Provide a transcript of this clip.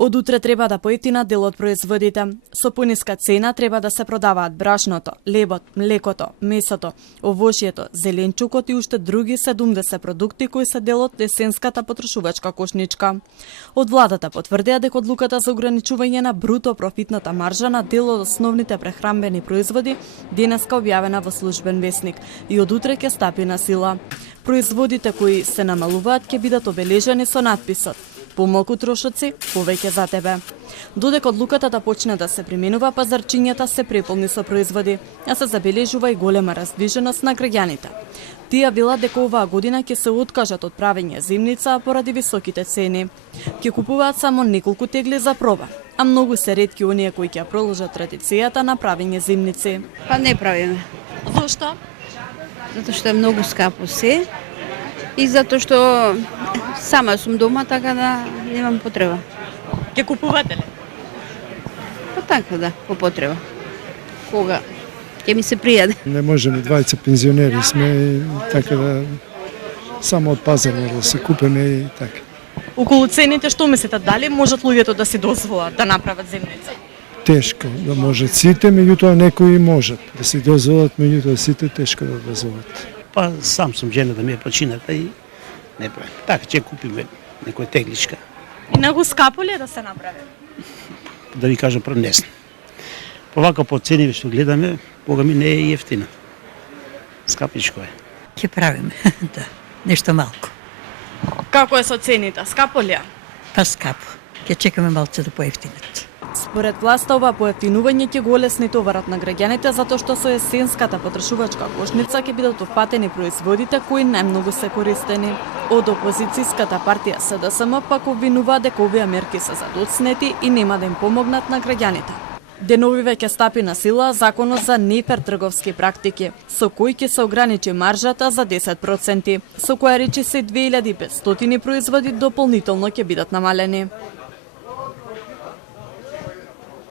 Од утре треба да поевтина дел од производите. Со пониска цена треба да се продаваат брашното, лебот, млекото, месото, овошјето, зеленчукот и уште други 70 продукти кои се дел од есенската потрошувачка кошничка. Од владата потврдеа дека одлуката за ограничување на бруто профитната маржа на дел од основните прехрамбени производи денеска објавена во службен весник и од утре ќе стапи на сила. Производите кои се намалуваат ќе бидат обележани со надписот "Помалку трошоци, повеќе за тебе". Додека одлуката да почне да се применува, пазарчињата се преполни со производи, а се забележува и голема раздвиженост на граѓаните. Тие велат дека оваа година ќе се откажат од правење зимница поради високите цени. Ќе купуваат само неколку тегли за проба, а многу се ретки оние кои ќе продолжат традицијата на правење зимници. Па не правиме. Зошто? Затоа што е многу скапо се и затоа што сама сум дома, така да немам потреба. Ќе купувате ли? Па така да, по потреба. Кога ќе ми се пријаде. Не можеме, двајца пензионери сме и така да само од пазар да се купиме и така. Околу цените што мислите, дали можат луѓето да си дозволат да направат зимница? Тешко да можат сите, меѓутоа некои можат да си дозволат, меѓутоа сите тешко да дозволат. Па сам сум жена да ми е почината и не правим. Така ќе купиме некој тегличка. И многу скапо ли е да се направи? Да ви кажам прв не знам. Повака по цени што гледаме, бога ми не е ефтина. Скапичко е. Ќе правиме, да, нешто малку. Како е со цените? Скапо ли е? Па скапо. Ќе чекаме малце да поевтинат. Според власта, ова поевтинување ќе го олесни товарот на граѓаните затоа што со есенската потрошувачка кошница ќе бидат опфатени производите кои најмногу се користени. Од опозицијската партија СДСМ пак обвинува дека овие мерки се задоцнети и нема да им помогнат на граѓаните. Деновиве ќе стапи на сила законот за нефер трговски практики, со кој ќе се ограничи маржата за 10%, со која речиси 2500 производи дополнително ќе бидат намалени.